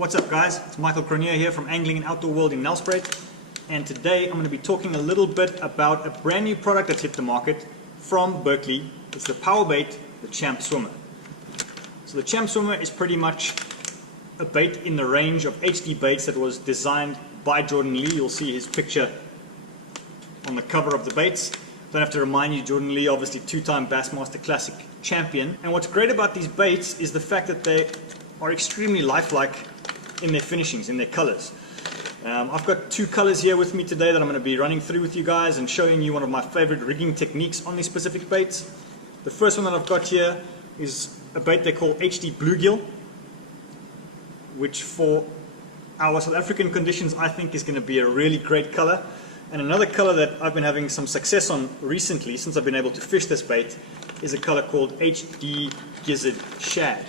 What's up guys, it's Michael Cronier here from Angling and Outdoor World in Nelspruit, and today I'm going to be talking a little bit about a brand new product that's hit the market from Berkley. It's the PowerBait, the Champ Swimmer. So the Champ Swimmer is pretty much a bait in the range of HD baits that was designed by Jordan Lee. You'll see his picture on the cover of the baits. Don't have to remind you, Jordan Lee, obviously two-time Bassmaster Classic champion. And what's great about these baits is the fact that they are extremely lifelike in their finishings, in their colors. I've got two colors here with me today that I'm going to be running through with you guys and showing you one of my favorite rigging techniques on these specific baits. The first one that I've got here is a bait they call HD Bluegill, which for our South African conditions I think is going to be a really great color. And another color that I've been having some success on recently since I've been able to fish this bait is a color called HD Gizzard Shad.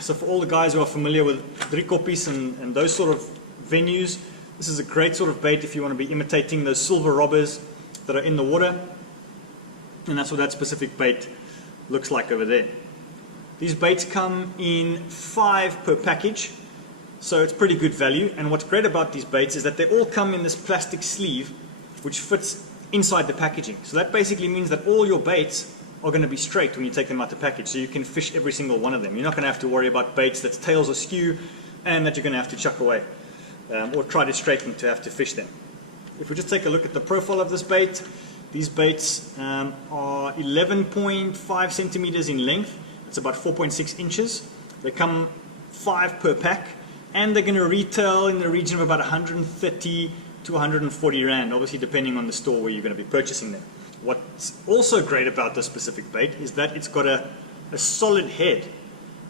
So for all the guys who are familiar with driekoppies and those sort of venues, this is a great sort of bait if you want to be imitating those silver robbers that are in the water. And that's what that specific bait looks like over there. These baits come in 5 per package, so it's pretty good value. And what's great about these baits is that they all come in this plastic sleeve which fits inside the packaging. So that basically means that all your baits are going to be straight when you take them out the package, so you can fish every single one of them. You're not going to have to worry about baits that's tails askew and that you're going to have to chuck away or try to straighten to have to fish them. If we just take a look at the profile of this bait, these baits are 11.5 centimeters in length. It's about 4.6 inches. They come 5 per pack, and they're going to retail in the region of about 130 to 140 Rand, obviously depending on the store where you're going to be purchasing them. What's also great about this specific bait is that it's got a solid head.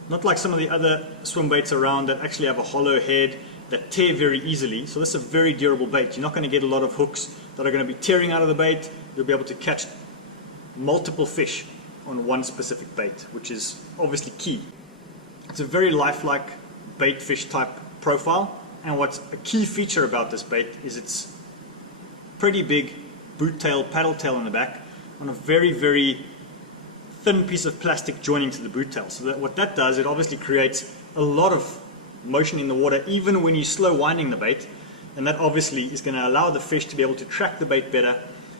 Not like some of the other swim baits around that actually have a hollow head that tear very easily. So this is a very durable bait. You're not going to get a lot of hooks that are going to be tearing out of the bait. You'll be able to catch multiple fish on one specific bait, which is obviously key. It's a very lifelike bait fish type profile, and what's a key feature about this bait is it's pretty big boot tail, paddle tail on the back on a very, very thin piece of plastic joining to the boot tail. So that what that does, it obviously creates a lot of motion in the water even when you're slow winding the bait, and that obviously is going to allow the fish to be able to track the bait better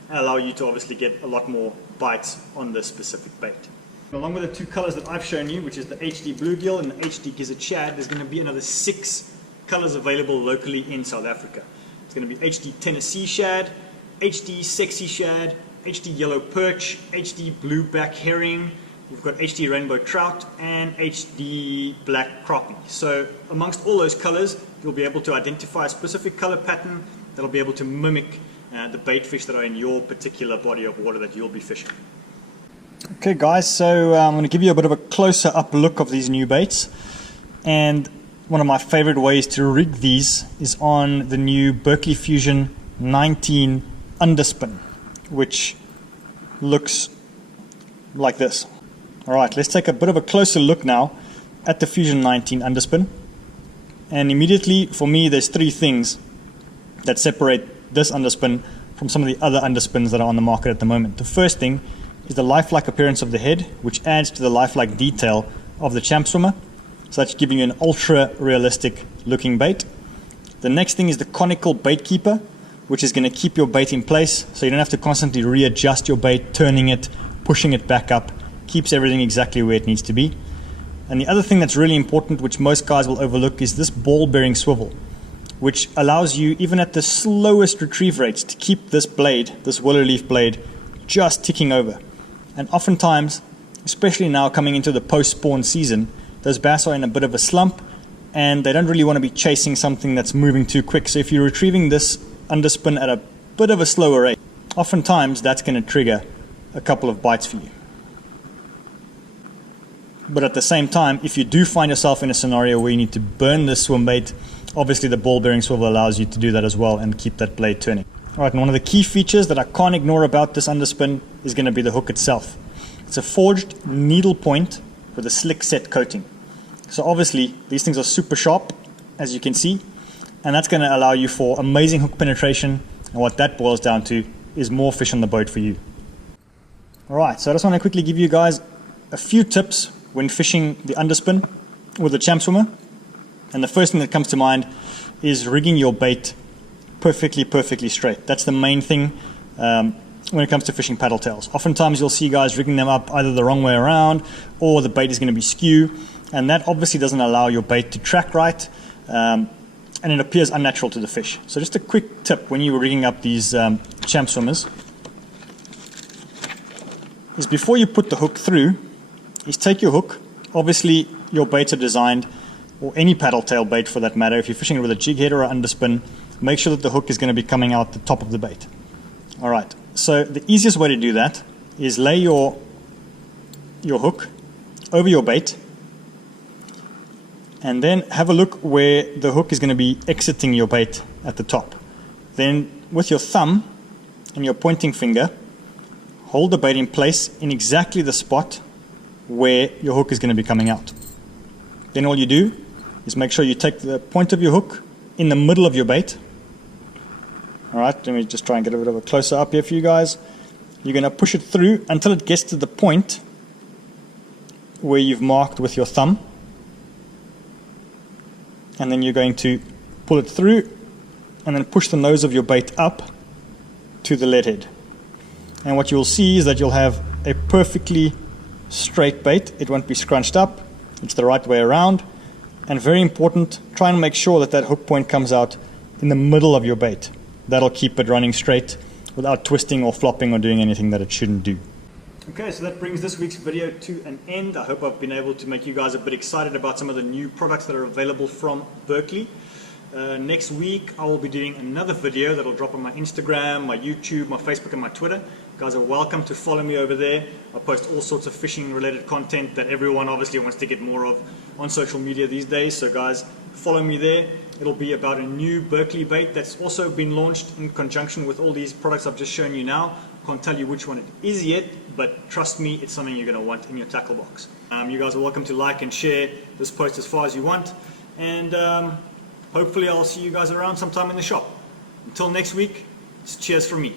and allow you to obviously get a lot more bites on this specific bait. Along with the two colors that I've shown you, which is the HD Bluegill and the HD Gizzard Shad, there's going to be another 6 colors available locally in South Africa. It's going to be HD Tennessee Shad, HD Sexy Shad, HD Yellow Perch, HD Blueback Herring, we've got HD Rainbow Trout, and HD Black Crappie. So amongst all those colors, you'll be able to identify a specific color pattern that'll be able to mimic the bait fish that are in your particular body of water that you'll be fishing. Okay guys, so I'm going to give you a bit of a closer up look of these new baits, and one of my favorite ways to rig these is on the new Berkley Fusion 19 Underspin, which looks like this. Alright, let's take a bit of a closer look now at the Fusion 19 Underspin. And immediately for me there's 3 things that separate this underspin from some of the other underspins that are on the market at the moment. The first thing is the lifelike appearance of the head, which adds to the lifelike detail of the Champ Swimmer. So that's giving you an ultra realistic looking bait. The next thing is the conical bait keeper, which is going to keep your bait in place so you don't have to constantly readjust your bait, turning it, pushing it back up. Keeps everything exactly where it needs to be. And the other thing that's really important, which most guys will overlook, is this ball bearing swivel, which allows you, even at the slowest retrieve rates, to keep this blade, this willow leaf blade, just ticking over. And oftentimes, especially now coming into the post-spawn season, those bass are in a bit of a slump and they don't really want to be chasing something that's moving too quick. So if you're retrieving this underspin at a bit of a slower rate, oftentimes that's going to trigger a couple of bites for you. But at the same time, if you do find yourself in a scenario where you need to burn this swim bait, obviously the ball bearing swivel allows you to do that as well and keep that blade turning. Alright, and one of the key features that I can't ignore about this underspin is going to be the hook itself. It's a forged needle point with a slick set coating. So obviously these things are super sharp, as you can see, and that's going to allow you for amazing hook penetration, and what that boils down to is more fish on the boat for you. Alright, so I just want to quickly give you guys a few tips when fishing the underspin with the Champ Swimmer. And the first thing that comes to mind is rigging your bait perfectly straight. That's the main thing when it comes to fishing paddle tails. Oftentimes you'll see guys rigging them up either the wrong way around or the bait is going to be skew, and that obviously doesn't allow your bait to track right, and it appears unnatural to the fish. So just a quick tip when you're rigging up these champ swimmers is before you put the hook through, is take your hook. Obviously your baits are designed, or any paddle tail bait for that matter, if you're fishing with a jig head or an underspin, make sure that the hook is going to be coming out the top of the bait. Alright, so the easiest way to do that is lay your hook over your bait and then have a look where the hook is going to be exiting your bait at the top. Then with your thumb and your pointing finger, hold the bait in place in exactly the spot where your hook is going to be coming out. Then all you do is make sure you take the point of your hook in the middle of your bait. Alright, let me just try and get a bit of a closer up here for you guys. You're going to push it through until it gets to the point where you've marked with your thumb. And then you're going to pull it through and then push the nose of your bait up to the lead head. And what you'll see is that you'll have a perfectly straight bait. It won't be scrunched up. It's the right way around. And very important, try and make sure that that hook point comes out in the middle of your bait. That'll keep it running straight without twisting or flopping or doing anything that it shouldn't do. Okay, so that brings this week's video to an end. I hope I've been able to make you guys a bit excited about some of the new products that are available from Berkley. Next week I will be doing another video that will drop on my Instagram, my YouTube, my Facebook and my Twitter. You guys are welcome to follow me over there. I post all sorts of fishing related content that everyone obviously wants to get more of on social media these days. So guys, follow me there. It'll be about a new Berkley bait that's also been launched in conjunction with all these products I've just shown you now. Can't tell you which one it is yet, but trust me, it's something you're going to want in your tackle box. You guys are welcome to like and share this post as far as you want, and hopefully I'll see you guys around sometime in the shop. Until next week, it's cheers from me.